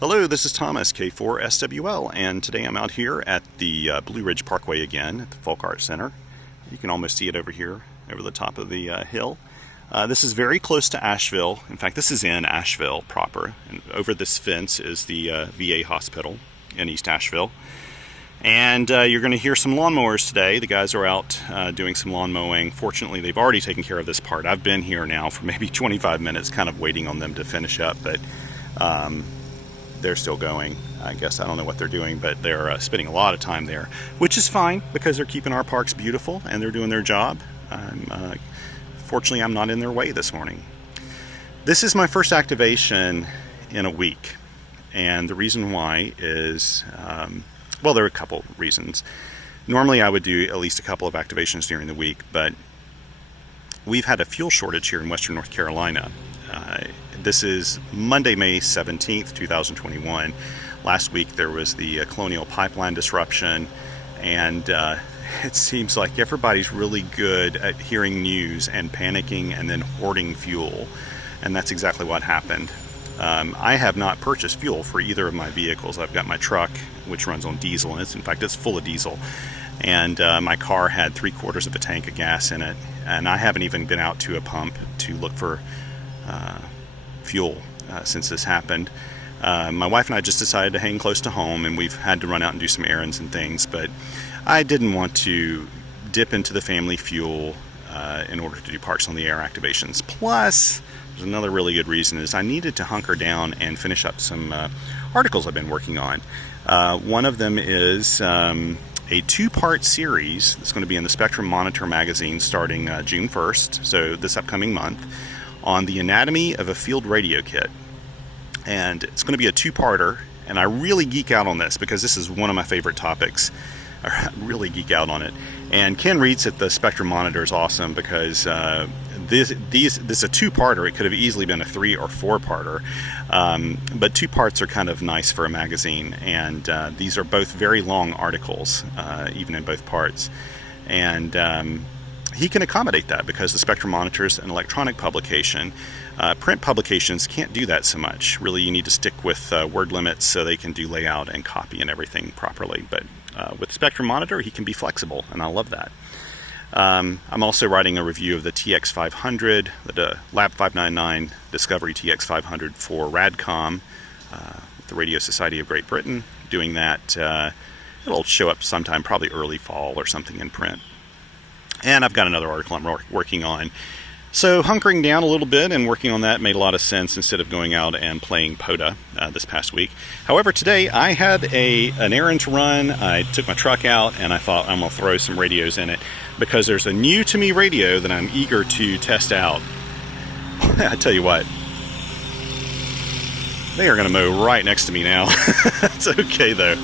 Hello, this is Thomas, K4SWL, and today I'm out here at the Blue Ridge Parkway again at the Folk Art Center. You can almost see it over here, over the top of the hill. This is very close to Asheville. In fact, this is in Asheville proper. And over this fence is the VA hospital in East Asheville. And you're going to hear some lawnmowers today. The guys are out doing some lawn mowing. Fortunately, they've already taken care of this part. I've been here now for maybe 25 minutes, kind of waiting on them to finish up, but they're still going. I guess I don't know what they're doing, but they're spending a lot of time there, which is fine because they're keeping our parks beautiful and they're doing their job. Fortunately, I'm not in their way this morning. This is my first activation in a week, and the reason why is, well, there are a couple reasons. Normally, I would do at least a couple of activations during the week, but we've had a fuel shortage here in Western North Carolina. This is Monday, May 17th, 2021. Last week there was the Colonial Pipeline disruption, and it seems like everybody's really good at hearing news and panicking and then hoarding fuel, and that's exactly what happened. I have not purchased fuel for either of my vehicles. I've got my truck, which runs on diesel, and in fact it's full of diesel, and my car had 3/4 of a tank of gas in it, and I haven't even been out to a pump to look for fuel since this happened. My wife and I just decided to hang close to home, and we've had to run out and do some errands and things, but I didn't want to dip into the family fuel in order to do Parks on the Air activations. Plus, there's another really good reason, is I needed to hunker down and finish up some articles I've been working on. One of them is a two-part series that's going to be in the Spectrum Monitor magazine starting June 1st, so this upcoming month, on the anatomy of a field radio kit. And it's going to be a two-parter, and I really geek out on this because this is one of my favorite topics. I really geek out on it. And Ken Reitz at the Spectrum Monitor is awesome because this is a two-parter. It could have easily been a 3 or 4-parter, but two parts are kind of nice for a magazine, and these are both very long articles, even in both parts. And he can accommodate that because the Spectrum Monitor is an electronic publication. Print publications can't do that so much. Really, you need to stick with word limits so they can do layout and copy and everything properly. But with Spectrum Monitor, he can be flexible, and I love that. I'm also writing a review of the TX500, the Lab 599 Discovery TX500 for RADCOM, the Radio Society of Great Britain. Doing that, it'll show up sometime, probably early fall or something in print. And I've got another article I'm working on. So hunkering down a little bit and working on that made a lot of sense instead of going out and playing POTA this past week. However, today I had an errand to run. I took my truck out and I thought I'm going to throw some radios in it because there's a new to me radio that I'm eager to test out. I tell you what, they are going to mow right next to me now. It's okay though.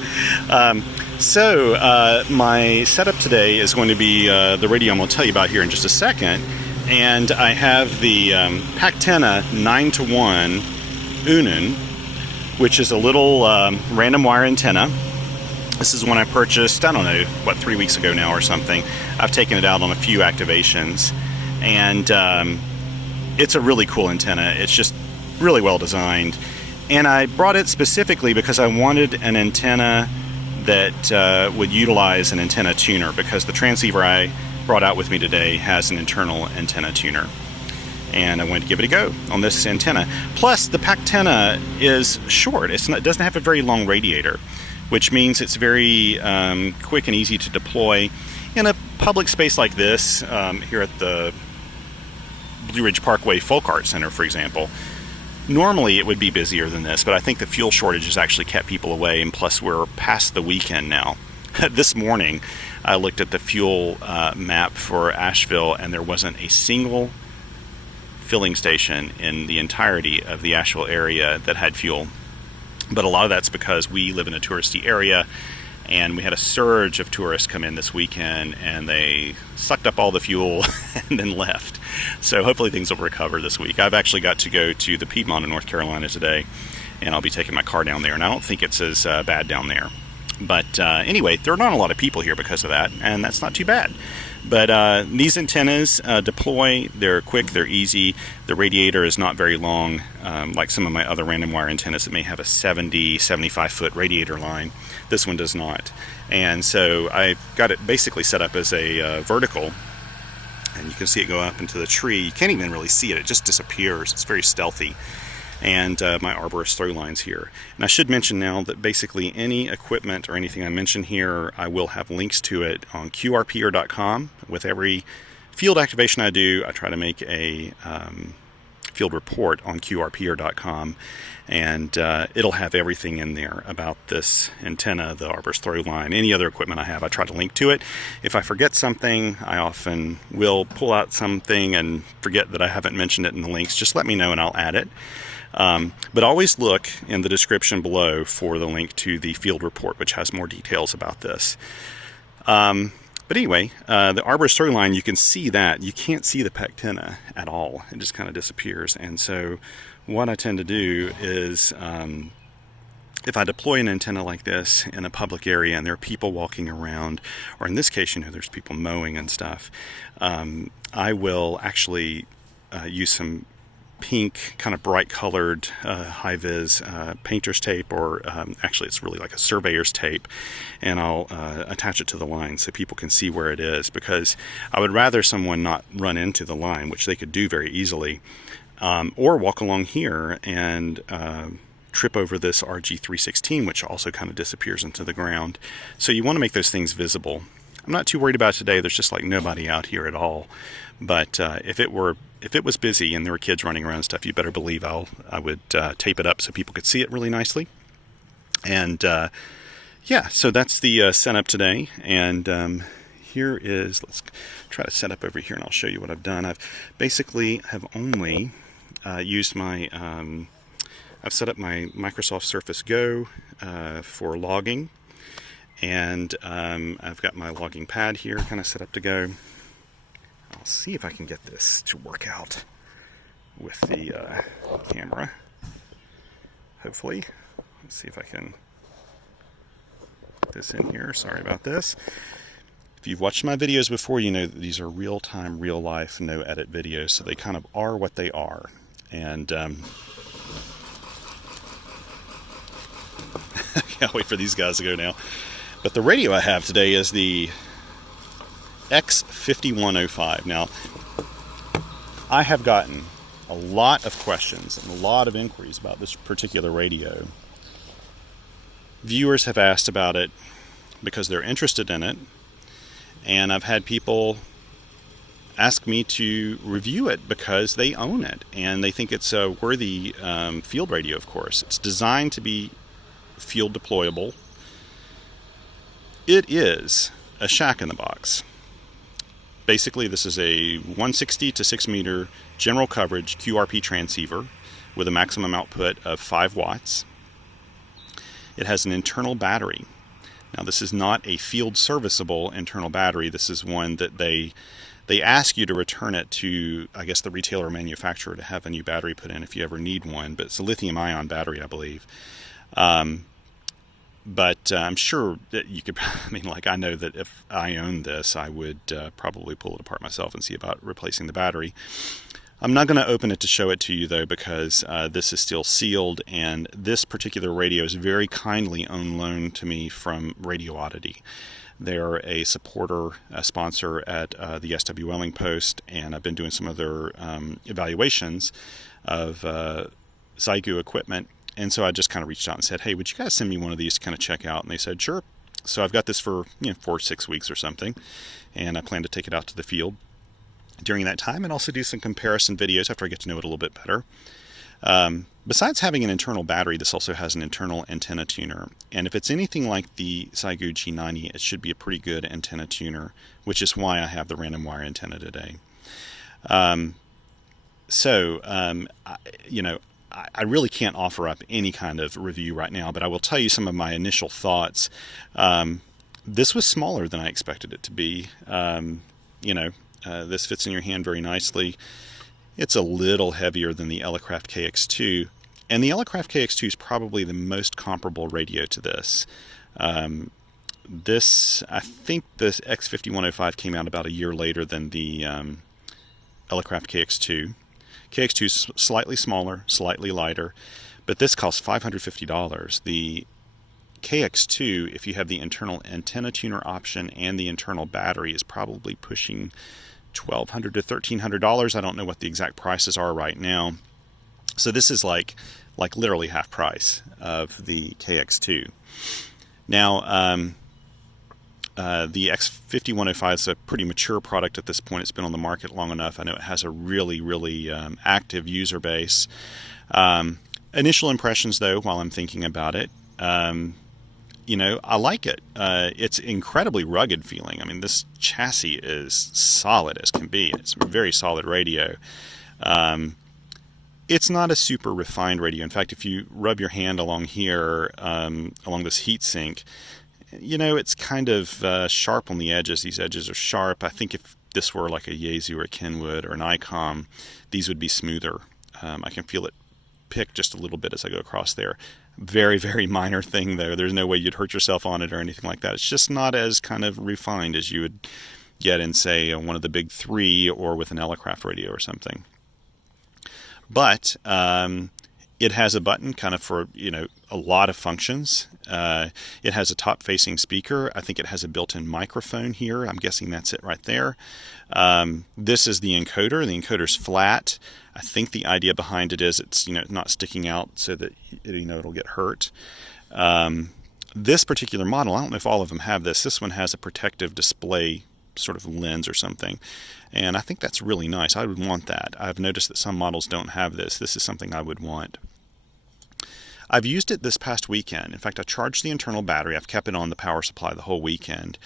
So my setup today is going to be the radio I'm going to tell you about here in just a second. And I have the Pactena 9-to-1 Unun, which is a little random wire antenna. This is one I purchased, I don't know, 3 weeks ago now or something. I've taken it out on a few activations. And it's a really cool antenna. It's just really well designed. And I brought it specifically because I wanted an antenna that would utilize an antenna tuner, because the transceiver I brought out with me today has an internal antenna tuner, and I wanted to give it a go on this antenna. Plus, the Pactena is short. It doesn't have a very long radiator, which means it's very quick and easy to deploy in a public space like this, here at the Blue Ridge Parkway Folk Art Center, for example. Normally it would be busier than this, but I think the fuel shortage has actually kept people away, and plus we're past the weekend now. This morning I looked at the fuel map for Asheville, and there wasn't a single filling station in the entirety of the Asheville area that had fuel. But a lot of that's because we live in a touristy area, and we had a surge of tourists come in this weekend, and they sucked up all the fuel and then left. So hopefully things will recover this week. I've actually got to go to the Piedmont in North Carolina today, and I'll be taking my car down there, and I don't think it's as bad down there. But anyway, there are not a lot of people here because of that, and that's not too bad. But these antennas deploy, they're quick, they're easy. The radiator is not very long, like some of my other random wire antennas that may have a 70, 75 foot radiator line. This one does not. And so I've got it basically set up as a vertical, and you can see it go up into the tree. You can't even really see it, it just disappears. It's very stealthy. And my arborist throw lines here. And I should mention now that basically any equipment or anything I mention here, I will have links to it on qrpeer.com. With every field activation I do, I try to make a field report on qrpeer.com, and it'll have everything in there about this antenna, the arborist throw line, any other equipment I have. I try to link to it. If I forget something, I often will pull out something and forget that I haven't mentioned it in the links. Just let me know and I'll add it. But always look in the description below for the link to the field report, which has more details about this. But anyway, the arborist throw line, you can see that. You can't see the pectina at all. It just kind of disappears. And so what I tend to do is, if I deploy an antenna like this in a public area and there are people walking around, or in this case, there's people mowing and stuff, I will actually use some pink, kind of bright colored high-vis painter's tape, or actually it's really like a surveyor's tape, and I'll attach it to the line so people can see where it is, because I would rather someone not run into the line, which they could do very easily, or walk along here and trip over this RG316, which also kind of disappears into the ground. So you want to make those things visible. I'm not too worried about it today. There's just like nobody out here at all. But if it was busy and there were kids running around and stuff, you better believe I would tape it up so people could see it really nicely. And yeah, so that's the setup today. And here is, let's try to set up over here and I'll show you what I've done. I've basically have only used my, I've set up my Microsoft Surface Go for logging. And I've got my logging pad here kind of set up to go. I'll see if I can get this to work out with the camera. Hopefully. Let's see if I can get this in here. Sorry about this. If you've watched my videos before, you know that these are real-time, real-life, no-edit videos, so they kind of are what they are. And I can't wait for these guys to go now. But the radio I have today is the X5105. Now, I have gotten a lot of questions and a lot of inquiries about this particular radio. Viewers have asked about it because they're interested in it, and I've had people ask me to review it because they own it and they think it's a worthy field radio, of course. It's designed to be field deployable. It is a shack-in-the-box. Basically, this is a 160 to 6 meter general coverage QRP transceiver with a maximum output of 5 watts. It has an internal battery. Now, this is not a field serviceable internal battery. This is one that they ask you to return it to, I guess, the retailer or manufacturer to have a new battery put in if you ever need one. But it's a lithium-ion battery, I believe. But I'm sure that you could, I know that if I owned this, I would probably pull it apart myself and see about replacing the battery. I'm not going to open it to show it to you, though, because this is still sealed, and this particular radio is very kindly on loan to me from Radio Oddity. They're a supporter, a sponsor at the SW Welling Post, and I've been doing some other evaluations of Xiegu equipment. And so I just kind of reached out and said, hey, would you guys send me one of these to kind of check out? And they said, sure. So I've got this for 4 or 6 weeks or something, and I plan to take it out to the field during that time and also do some comparison videos after I get to know it a little bit better. Besides having an internal battery, this also has an internal antenna tuner. And if it's anything like the Xiegu G90, it should be a pretty good antenna tuner, which is why I have the random wire antenna today. I really can't offer up any kind of review right now, but I will tell you some of my initial thoughts. This was smaller than I expected it to be. This fits in your hand very nicely. It's a little heavier than the Elecraft KX2, and the Elecraft KX2 is probably the most comparable radio to this. I think this X5105 came out about a year later than the Elecraft KX2. KX2 is slightly smaller, slightly lighter, but this costs $550. The KX2, if you have the internal antenna tuner option and the internal battery, is probably pushing $1,200 to $1,300. I don't know what the exact prices are right now. So this is like literally half price of the KX2. Now, the X5105 is a pretty mature product at this point. It's been on the market long enough. I know it has a really, really active user base. Initial impressions, though, while I'm thinking about it, I like it. It's incredibly rugged feeling. I mean, this chassis is solid as can be. It's a very solid radio. It's not a super refined radio. In fact, if you rub your hand along here, along this heat sink, it's kind of sharp on the edges. These edges are sharp. I think if this were like a Yaesu or a Kenwood or an ICOM, these would be smoother. I can feel it pick just a little bit as I go across there. Very, very minor thing, though. There's no way you'd hurt yourself on it or anything like that. It's just not as kind of refined as you would get in, say, one of the big three or with an Elecraft radio or something. But it has a button kind of for, a lot of functions. It has a top-facing speaker. I think it has a built-in microphone here. I'm guessing that's it right there. This is the encoder. The encoder's flat. I think the idea behind it is it's, not sticking out so that, it'll get hurt. This particular model, I don't know if all of them have this. This one has a protective display sort of lens or something. And I think that's really nice. I would want that. I've noticed that some models don't have this. This is something I would want. I've used it this past weekend. In fact, I charged the internal battery. I've kept it on the power supply the whole weekend.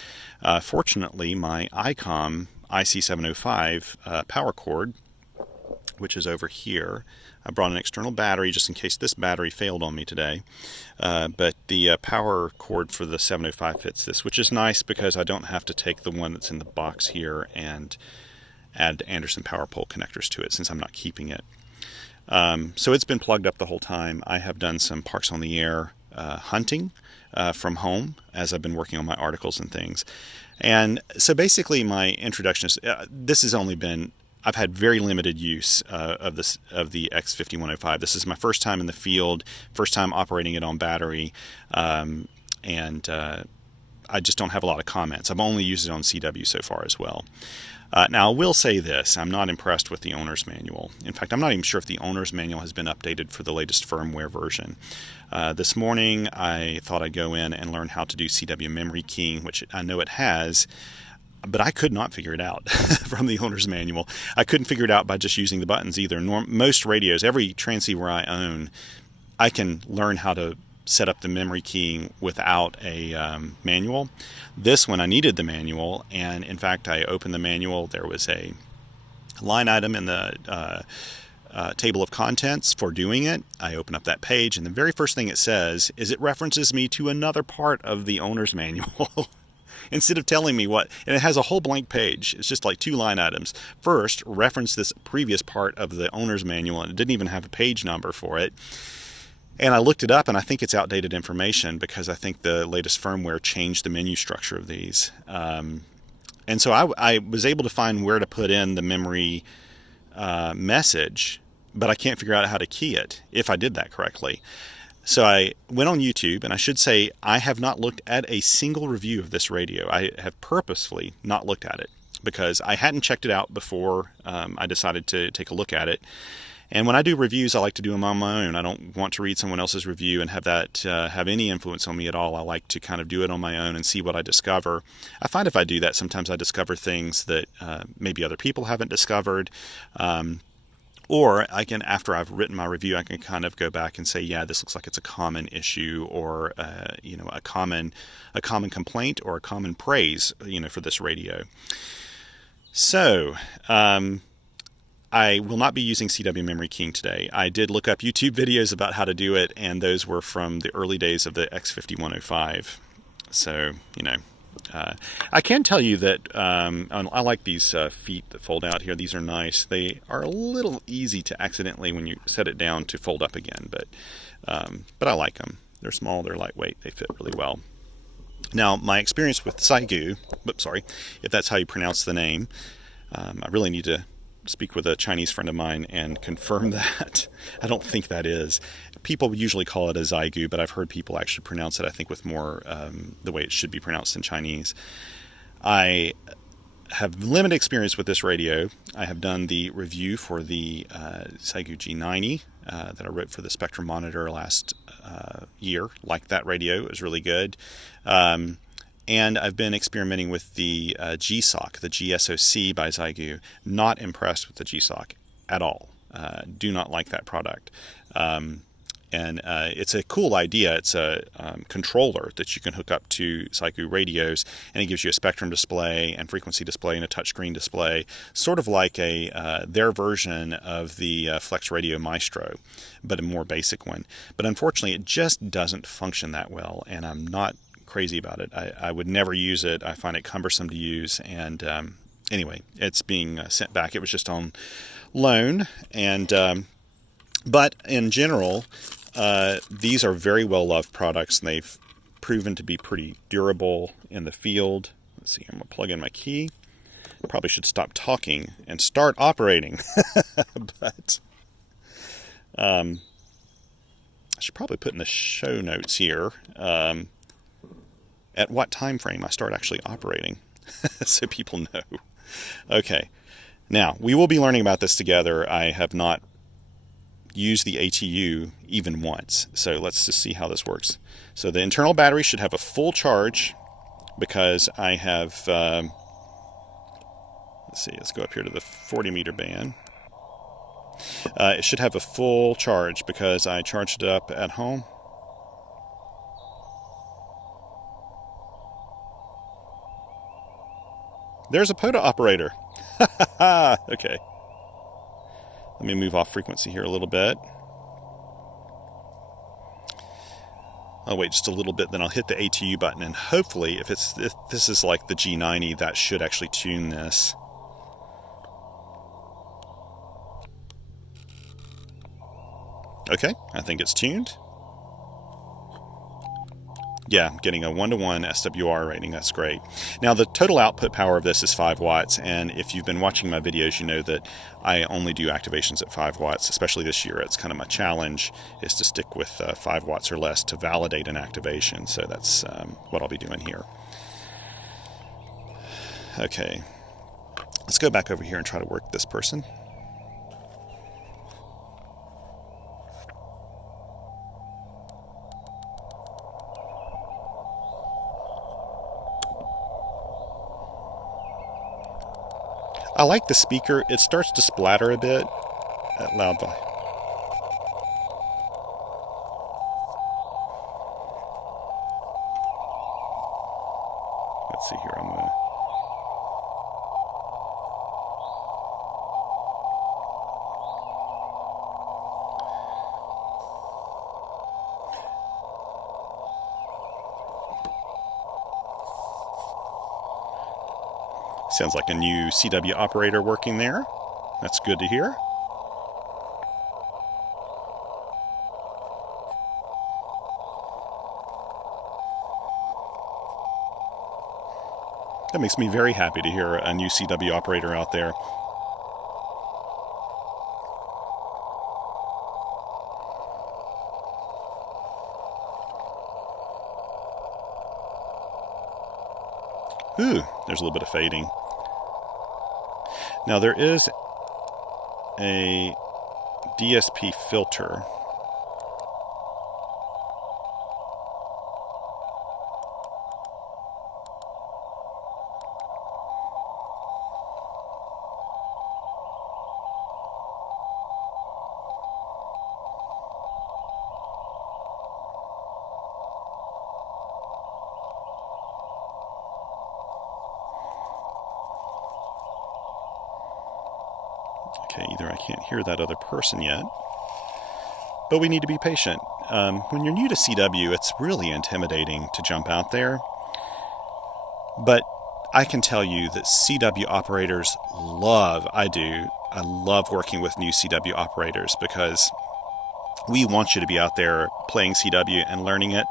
Fortunately, my ICOM IC705 power cord, which is over here, I brought an external battery just in case this battery failed on me today. But the power cord for the 705 fits this, which is nice because I don't have to take the one that's in the box here and add Anderson power pole connectors to it since I'm not keeping it. So it's been plugged up the whole time. I have done some Parks on the Air hunting from home as I've been working on my articles and things. And so basically my introduction is, this has only been, I've had very limited use of the X5105. This is my first time in the field, first time operating it on battery, and I just don't have a lot of comments. I've only used it on CW so far as well. Now, I will say this. I'm not impressed with the owner's manual. In fact, I'm not even sure if the owner's manual has been updated for the latest firmware version. This morning, I thought I'd go in and learn how to do CW memory keying, which I know it has, but I could not figure it out from the owner's manual. I couldn't figure it out by just using the buttons either. Most radios, every transceiver I own, I can learn how to set up the memory keying without a manual. This one I needed the manual, and in fact I opened the manual. There was a line item in the table of contents for doing it. I open up that page, and the very first thing it says is it references me to another part of the owner's manual. Instead of telling me what, and it has a whole blank page. It's just like two line items. First, reference this previous part of the owner's manual, and it didn't even have a page number for it. And I looked it up, and I think it's outdated information because I think the latest firmware changed the menu structure of these. And so I was able to find where to put in the memory message, but I can't figure out how to key it if I did that correctly. So I went on YouTube, and I should say I have not looked at a single review of this radio. I have purposefully not looked at it because I hadn't checked it out before I decided to take a look at it. And when I do reviews, I like to do them on my own. I don't want to read someone else's review and have that have any influence on me at all. I like to kind of do it on my own and see what I discover. I find if I do that, sometimes I discover things that maybe other people haven't discovered. Or I can, after I've written my review, I can kind of go back and say, yeah, this looks like it's a common issue, or a common complaint, or a common praise, for this radio. So I will not be using CW memory keying today. I did look up YouTube videos about how to do it, and those were from the early days of the X5105. So I can tell you that I like these feet that fold out here. These are nice. They are a little easy to accidentally, when you set it down, to fold up again, but I like them. They're small, they're lightweight, they fit really well. Now, my experience with Saigu, sorry, if that's how you pronounce the name, I really need to speak with a Chinese friend of mine and confirm that. I don't think that is. People usually call it a Xiegu, but I've heard people actually pronounce it, I think, with more the way it should be pronounced in Chinese. I have limited experience with this radio. I have done the review for the Xiegu G90 that I wrote for the Spectrum Monitor last year. Liked that radio. It was really good. And I've been experimenting with the GSOC, the GSOC by Xiegu. Not impressed with the GSOC at all. Do not like that product. And it's a cool idea. It's a controller that you can hook up to Xiegu radios, and it gives you a spectrum display and frequency display and a touchscreen display, sort of like their version of the Flex Radio Maestro, but a more basic one. But unfortunately, it just doesn't function that well, and I'm not crazy about it. I would never use it. I find it cumbersome to use, and anyway, it's being sent back. It was just on loan, and but in general, these are very well-loved products, and they've proven to be pretty durable in the field. Let's see, I'm going to plug in my key. Probably should stop talking and start operating. But I should probably put in the show notes here at what time frame I start actually operating so people know. Okay, now we will be learning about this together. I have not use the ATU even once. So let's just see how this works. So the internal battery should have a full charge because I have, let's see, let's go up here to the 40 meter band. It should have a full charge because I charged it up at home. There's a POTA operator. Okay. Let me move off frequency here a little bit. I'll wait just a little bit, then I'll hit the ATU button, and hopefully, if this is like the G90, that should actually tune this. Okay, I think it's tuned. Yeah, I'm getting a 1-to-1 SWR rating. That's great. Now, the total output power of this is 5 watts, and if you've been watching my videos, you know that I only do activations at 5 watts, especially this year. It's kind of my challenge is to stick with 5 watts or less to validate an activation, so that's what I'll be doing here. Okay, let's go back over here and try to work this person. I like the speaker. It starts to splatter a bit at loud volume. Let's see here. I'm going to... Sounds like a new CW operator working there. That's good to hear. That makes me very happy to hear a new CW operator out there. Ooh, there's a little bit of fading. Now there is a DSP filter. Okay, either I can't hear that other person yet, but we need to be patient. When you're new to CW, it's really intimidating to jump out there, but I can tell you that CW operators I love working with new CW operators because we want you to be out there playing CW and learning it.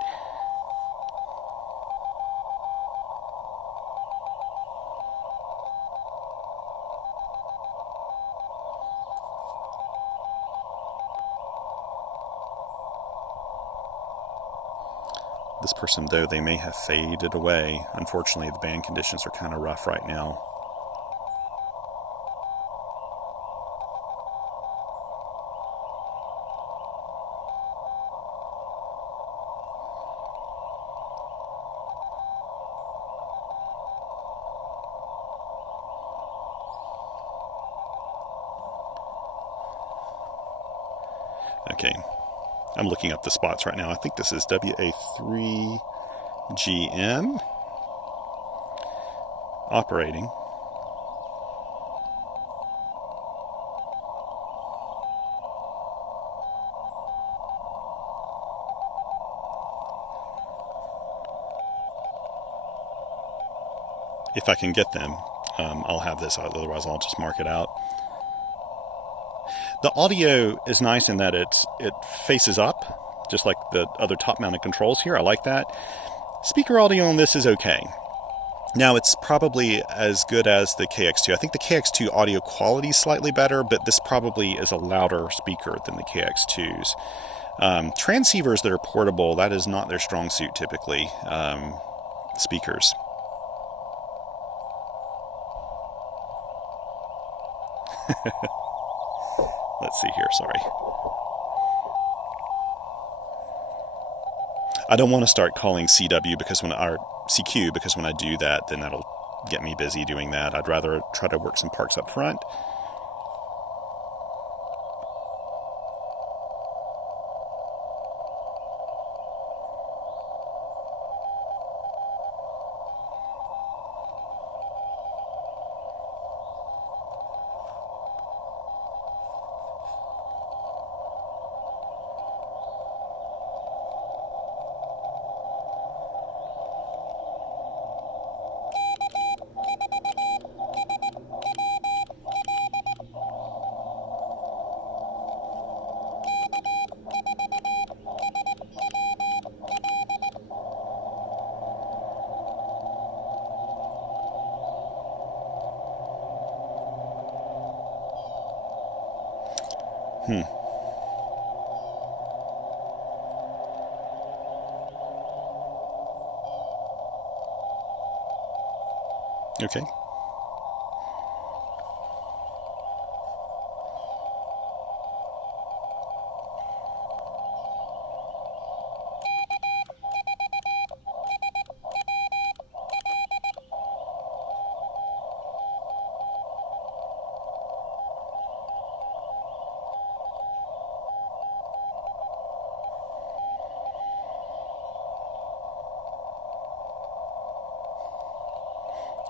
This person, though, they may have faded away. Unfortunately, the band conditions are kind of rough right now. Okay, I'm looking up the spots right now. I think this is WA3GM operating. If I can get them, I'll have this, otherwise I'll just mark it out. The audio is nice in that it faces up, just like the other top-mounted controls here. I like that. Speaker audio on this is okay. Now, it's probably as good as the KX2. I think the KX2 audio quality is slightly better, but this probably is a louder speaker than the KX2s. Transceivers that are portable, that is not their strong suit typically. Speakers. Let's see here, sorry. I don't want to start calling CW or CQ because when I do that, then that'll get me busy doing that. I'd rather try to work some parks up front. Okay.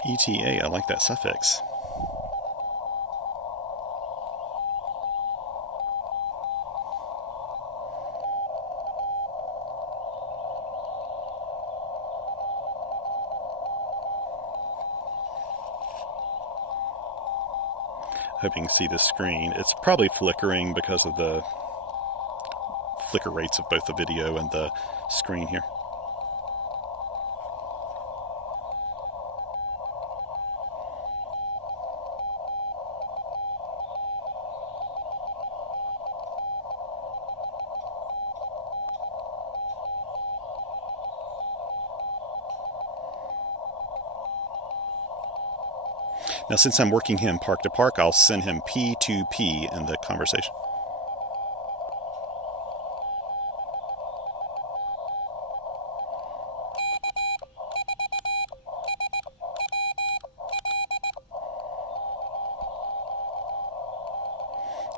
ETA, I like that suffix. Hoping to see the screen. It's probably flickering because of the flicker rates of both the video and the screen here. Now, since I'm working him park to park, I'll send him P2P in the conversation.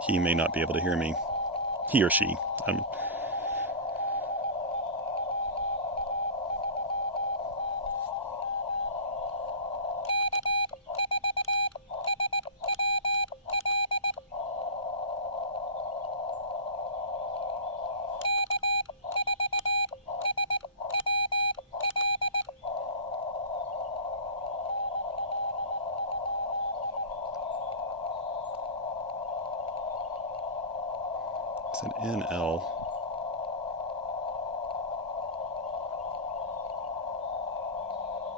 He may not be able to hear me. He or she. It's an NL.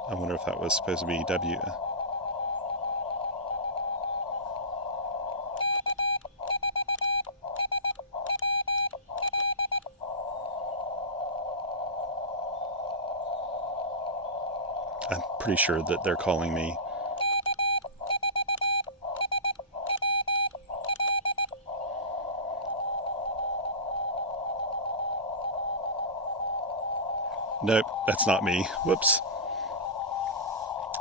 I wonder if that was supposed to be W. I'm pretty sure that they're calling me. Nope, that's not me. Whoops.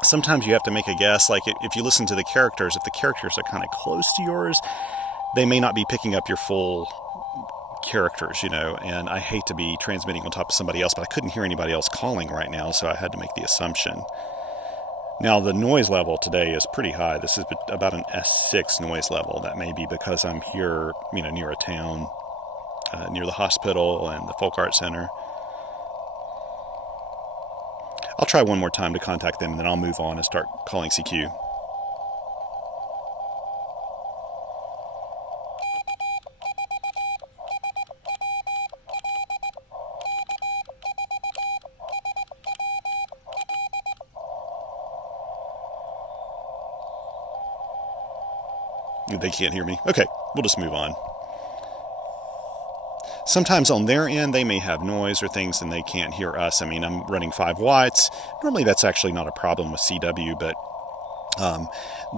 Sometimes you have to make a guess. Like if you listen to the characters, if the characters are kind of close to yours, they may not be picking up your full characters, and I hate to be transmitting on top of somebody else, but I couldn't hear anybody else calling right now, so I had to make the assumption. Now, the noise level today is pretty high. This is about an S6 noise level. That may be because I'm here, near a town, near the hospital and the Folk Art Center. I'll try one more time to contact them, and then I'll move on and start calling CQ. They can't hear me. Okay, we'll just move on. Sometimes on their end, they may have noise or things and they can't hear us. I mean, I'm running 5 watts. Normally that's actually not a problem with CW, but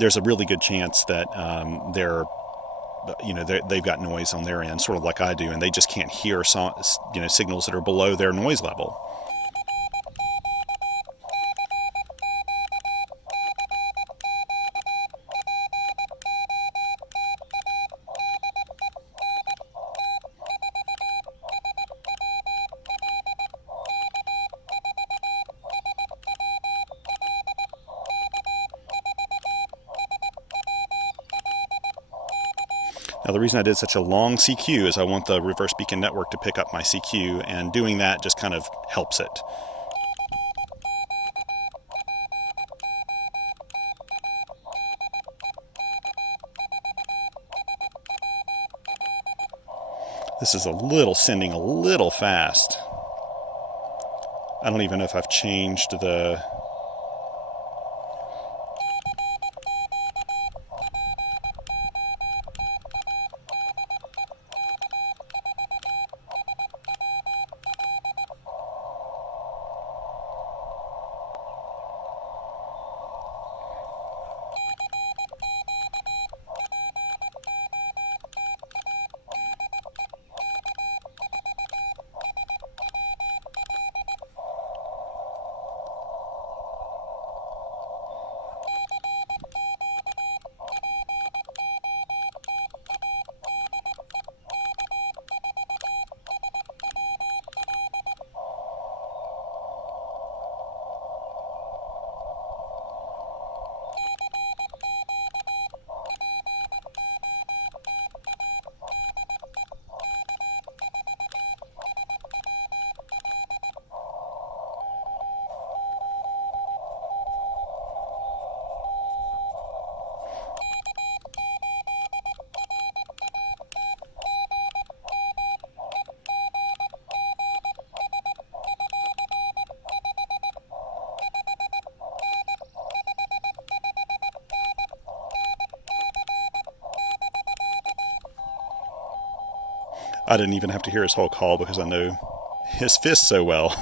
there's a really good chance that they've got noise on their end, sort of like I do, and they just can't hear signals that are below their noise level. Now, the reason I did such a long CQ is I want the reverse beacon network to pick up my CQ, and doing that just kind of helps it. This is sending a little fast. I don't even know if I've changed the... I didn't even have to hear his whole call because I know his fist so well.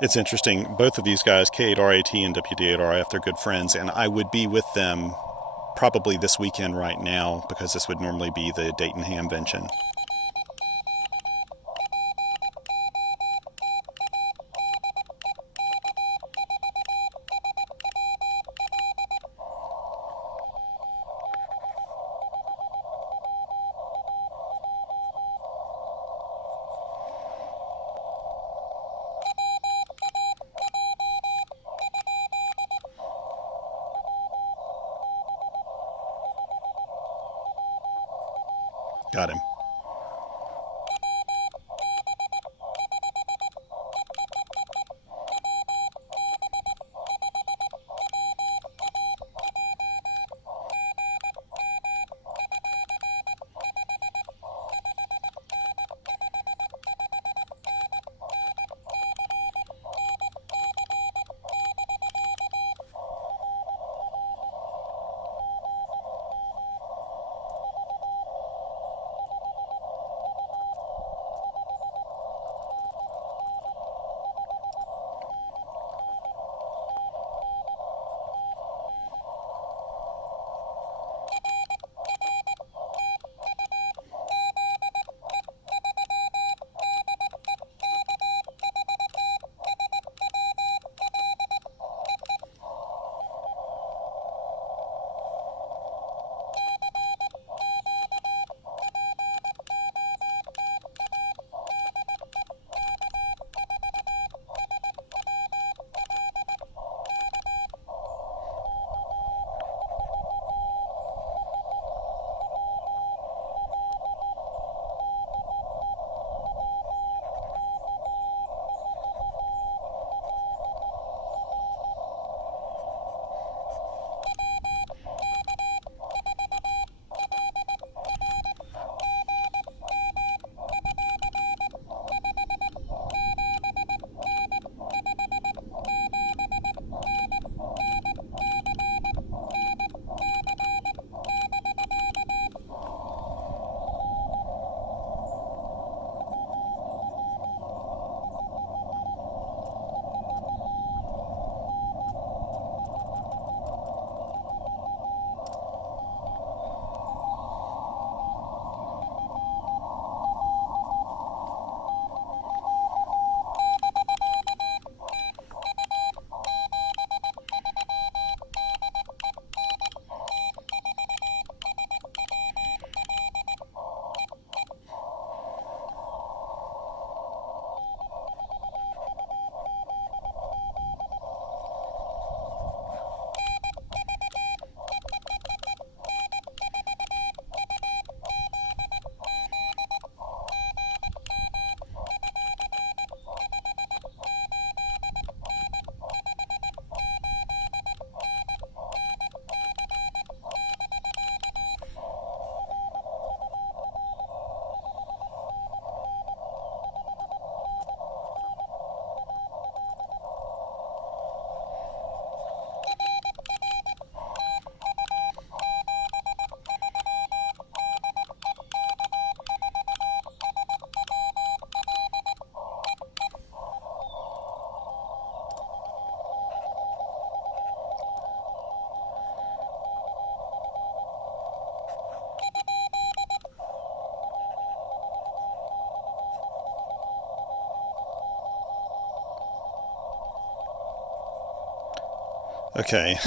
It's interesting. Both of these guys, K8RAT and WD8RIF, they're good friends, and I would be with them probably this weekend right now because this would normally be the Dayton Hamvention. Got him. Okay.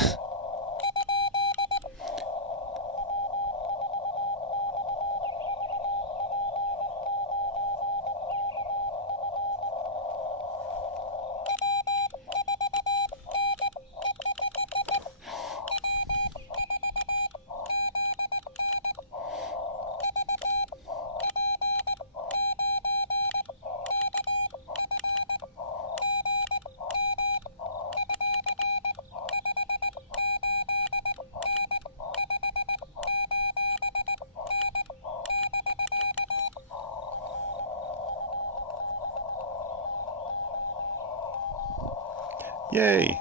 Yay.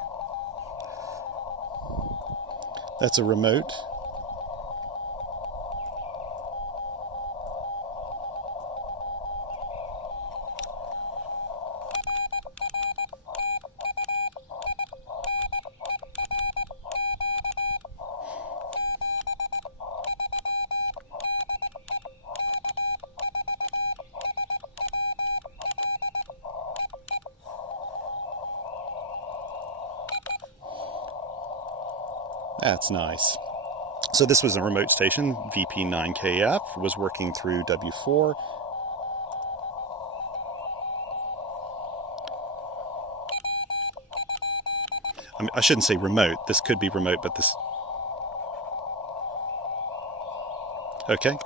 That's a remote. That's nice. So this was a remote station, VP9KF, was working through W4. I shouldn't say remote. This could be remote, but this... Okay.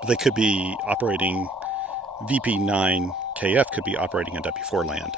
But they could be operating, VP9KF could be operating in W4 land.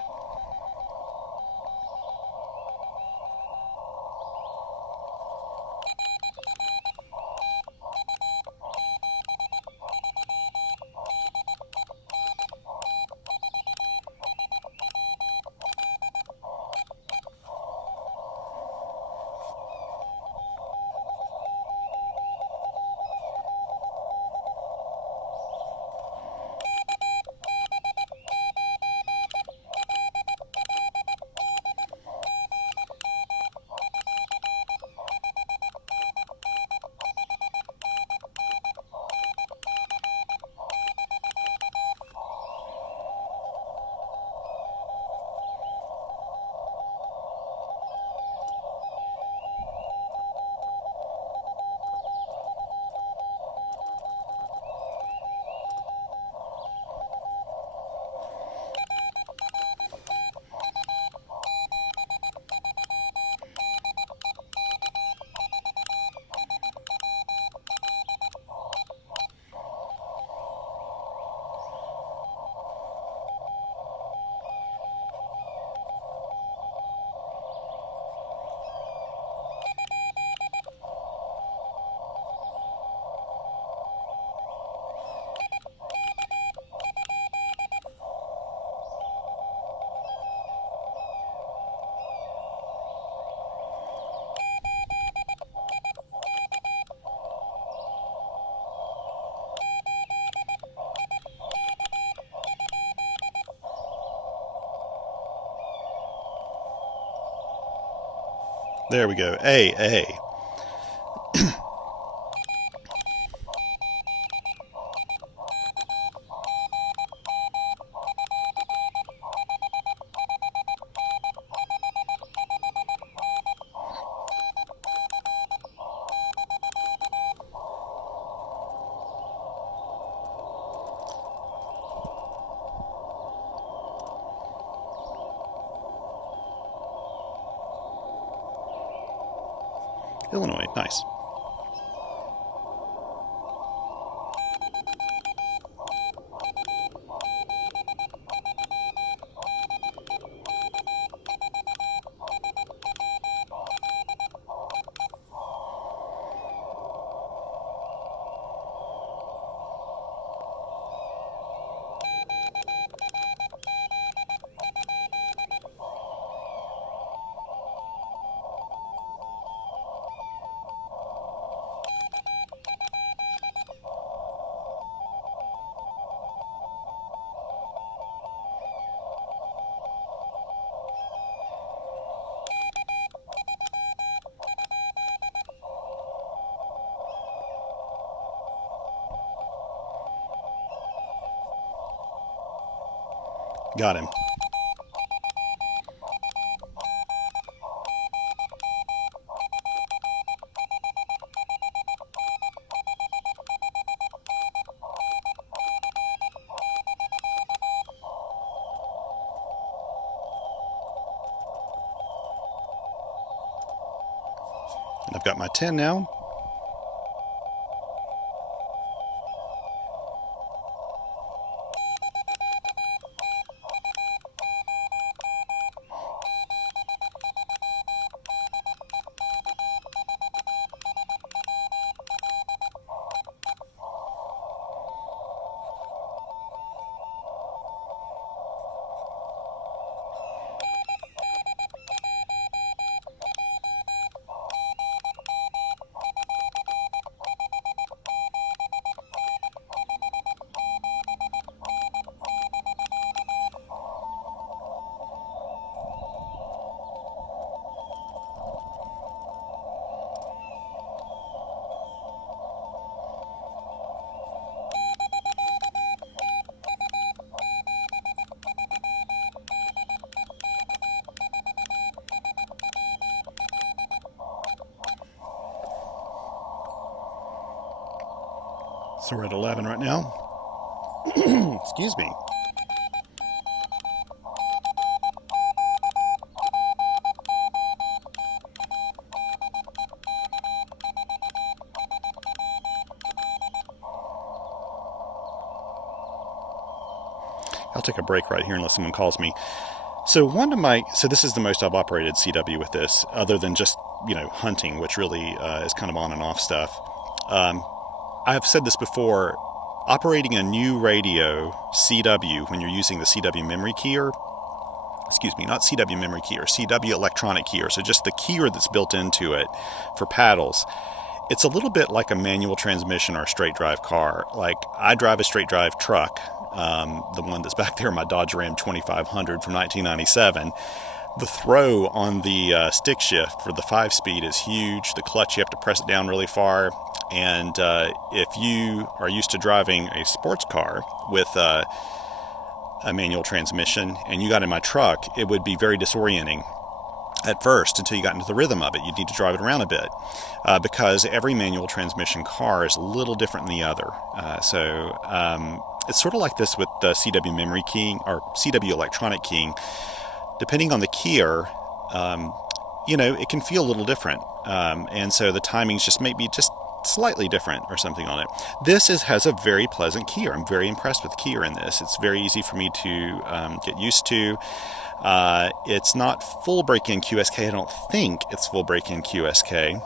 There we go. A. Illinois, nice. Got him. And I've got my 10 now. So we're at 11 right now. Excuse me. I'll take a break right here unless someone calls me. So this is the most I've operated CW with this, other than just, hunting, which really is kind of on and off stuff. I have said this before, operating a new radio CW when you're using the CW memory keyer, not CW memory keyer, CW electronic keyer, so just the keyer that's built into it for paddles, it's a little bit like a manual transmission or a straight drive car. Like, I drive a straight drive truck, the one that's back there, my Dodge Ram 2500 from 1997. The throw on the stick shift for the 5-speed is huge. The clutch, you have to press it down really far. And if you are used to driving a sports car with a manual transmission and you got in my truck, it would be very disorienting at first until you got into the rhythm of it. You'd need to drive it around a bit because every manual transmission car is a little different than the other. So it's sort of like this with the CW memory keying or CW electronic keying. Depending on the keyer, it can feel a little different. And so the timings just may be just slightly different or something on it. This has a very pleasant keyer. I'm very impressed with the keyer in this. It's very easy for me to get used to. It's not full break-in QSK. I don't think it's full break-in QSK.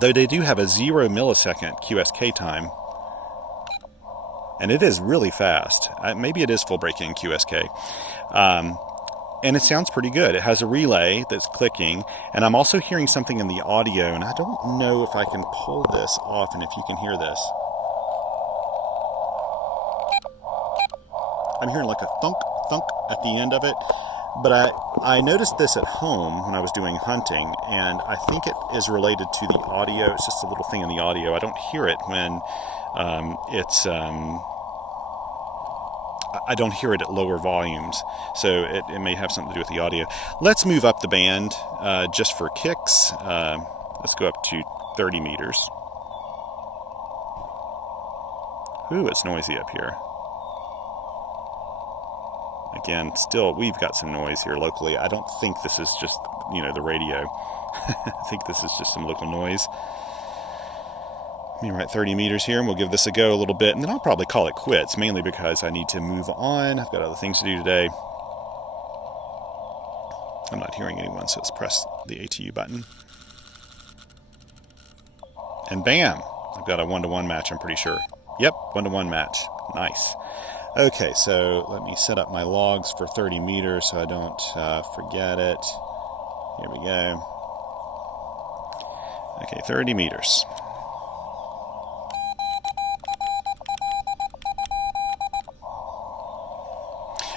Though they do have a 0 millisecond QSK time. And it is really fast. Maybe it is full break-in QSK. And it sounds pretty good. It has a relay that's clicking, and I'm also hearing something in the audio, and I don't know if I can pull this off and if you can hear this. I'm hearing like a thunk, thunk at the end of it, but I noticed this at home when I was doing hunting, and I think it is related to the audio. It's just a little thing in the audio. I don't hear it when I don't hear it at lower volumes, so it may have something to do with the audio. Let's move up the band just for kicks. Let's go up to 30 meters. Ooh, it's noisy up here. Again, still, we've got some noise here locally. I don't think this is just, the radio. I think this is just some local noise. Let me write 30 meters here, and we'll give this a go a little bit, and then I'll probably call it quits, mainly because I need to move on. I've got other things to do today. I'm not hearing anyone, so let's press the ATU button. And bam! I've got a 1-to-1 match, I'm pretty sure. Yep, 1-to-1 match. Nice. Okay, so let me set up my logs for 30 meters so I don't forget it. Here we go. Okay, 30 meters.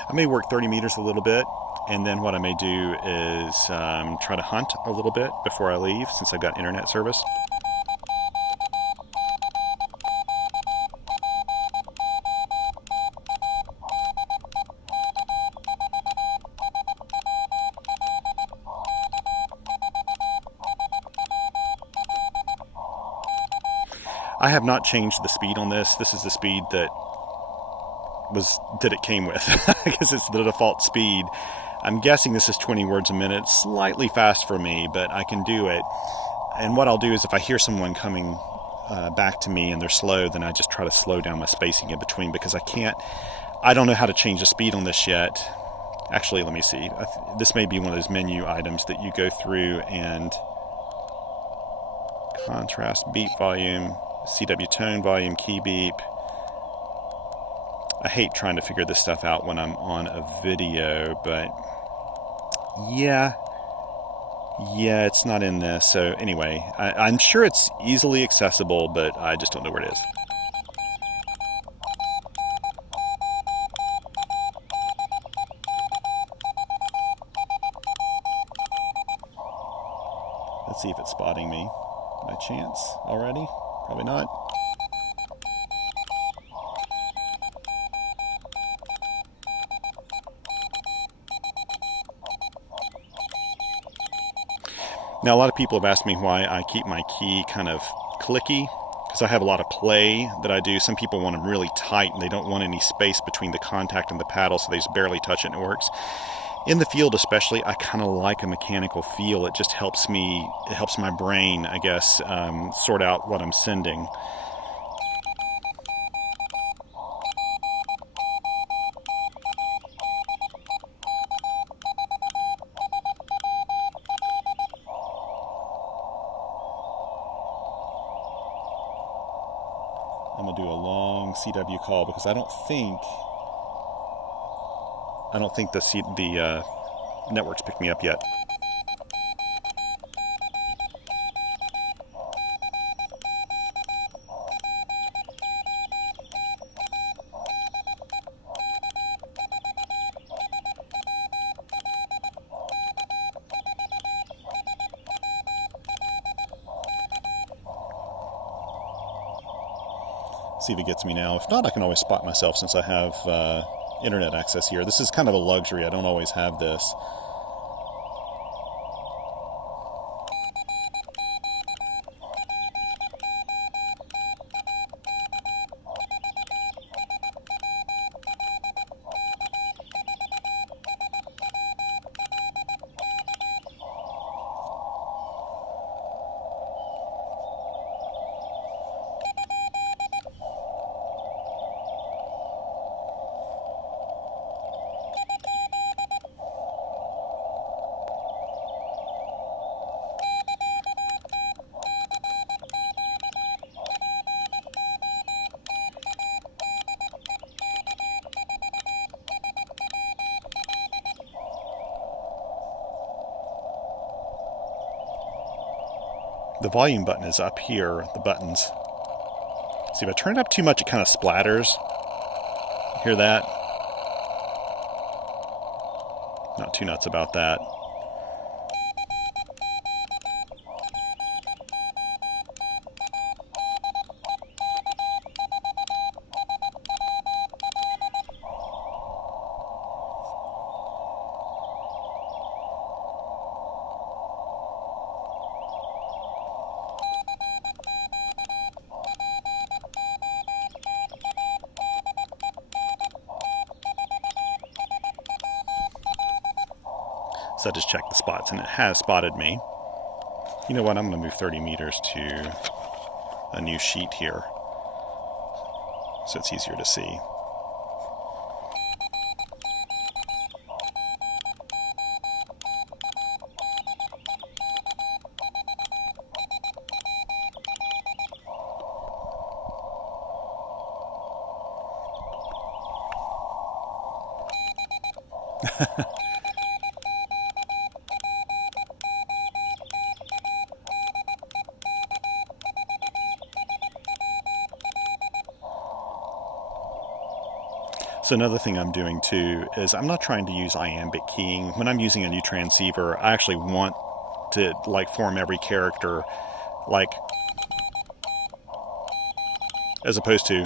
I may work 30 meters a little bit, and then what I may do is try to hunt a little bit before I leave, since I've got internet service. I have not changed the speed on this. This is the speed that it came with, because it's the default speed. I'm guessing this is 20 words a minute, slightly fast for me, but I can do it. And what I'll do is if I hear someone coming back to me and they're slow, then I just try to slow down my spacing in between, because I don't know how to change the speed on this yet. Actually, let me see. This may be one of those menu items that you go through and contrast, beep volume, CW tone volume, key beep. I hate trying to figure this stuff out when I'm on a video, but yeah, it's not in this. So anyway, I'm sure it's easily accessible, but I just don't know where it is. Let's see if it's spotting me by chance already. Probably not. Now, a lot of people have asked me why I keep my key kind of clicky, because because I have a lot of play that I do. Some people want them really tight and they don't want any space between the contact and the paddle, so they just barely touch it and it works. In the field especially, I kind of like a mechanical feel. It just helps my brain, I guess, sort out what I'm sending. I'm going to do a long CW call because I don't think the network's picked me up yet. See if it gets me now. If not, I can always spot myself since I have internet access here. This is kind of a luxury. I don't always have this. The volume button is up here, the buttons. See, if I turn it up too much, it kind of splatters. Hear that? Not too nuts about that. So I just checked the spots, and it has spotted me. You know what? I'm going to move 30 meters to a new sheet here, so it's easier to see. So another thing I'm doing too is I'm not trying to use iambic keying. When I'm using a new transceiver, I actually want to form every character as opposed to,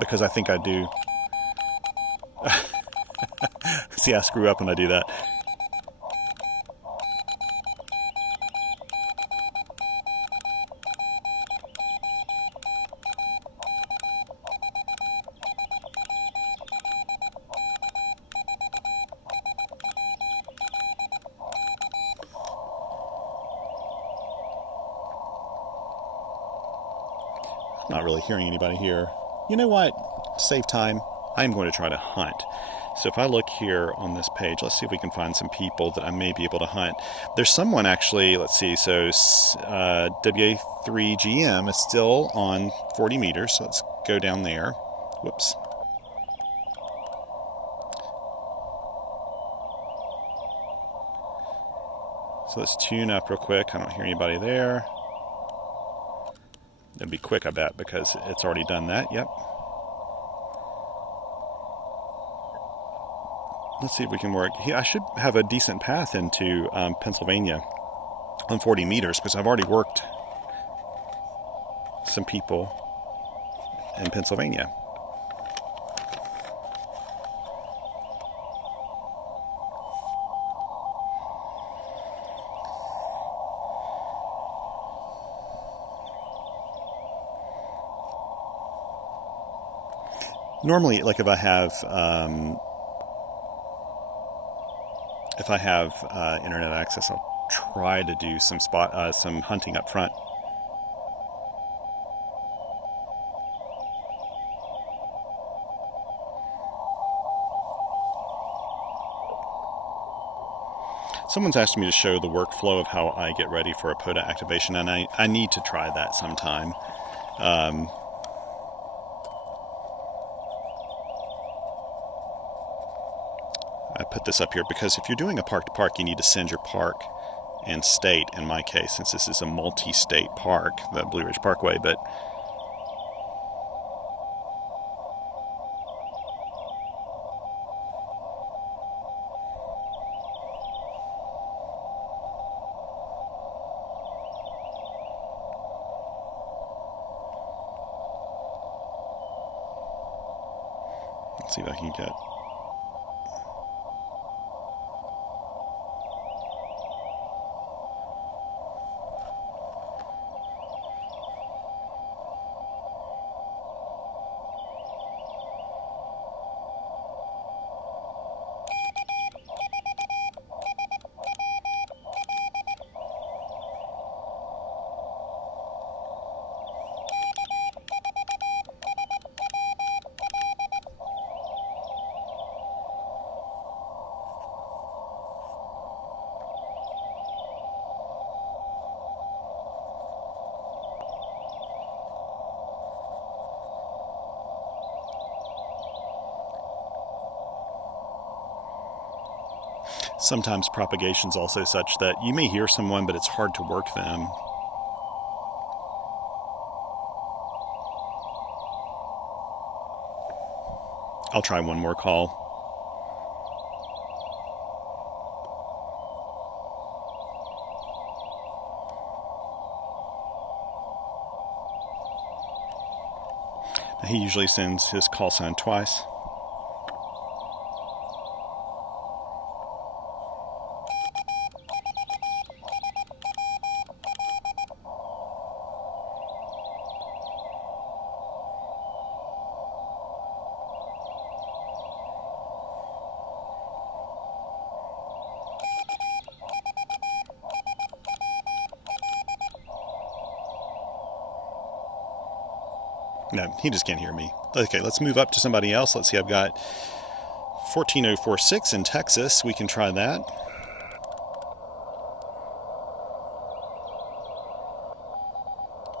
because I think I do. See, I screw up when I do that. Not really hearing anybody here. You know what? To save time, I'm going to try to hunt. So if I look here on this page, let's see if we can find some people that I may be able to hunt. There's someone actually, let's see, so WA3GM is still on 40 meters. So let's go down there. Whoops. So let's tune up real quick. I don't hear anybody there. It'll be quick, I bet, because it's already done that. Yep. Let's see if we can work. I should have a decent path into Pennsylvania on 40 meters because I've already worked some people in Pennsylvania. Normally, like if I have internet access, I'll try to do some hunting up front. Someone's asked me to show the workflow of how I get ready for a POTA activation, and I need to try that sometime. I put this up here because if you're doing a park-to-park, you need to send your park and state, in my case, since this is a multi-state park, the Blue Ridge Parkway, but let's see if I can get... Sometimes propagation's also such that you may hear someone, but it's hard to work them. I'll try one more call. He usually sends his call sign twice. No, he just can't hear me. Okay, let's move up to somebody else. Let's see, I've got 14046 in Texas. We can try that.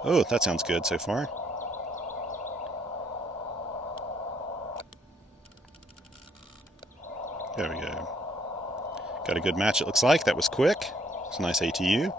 Oh, that sounds good so far. There we go. Got a good match, it looks like. That was quick. It's a nice ATU.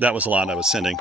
That was a lot I was sending.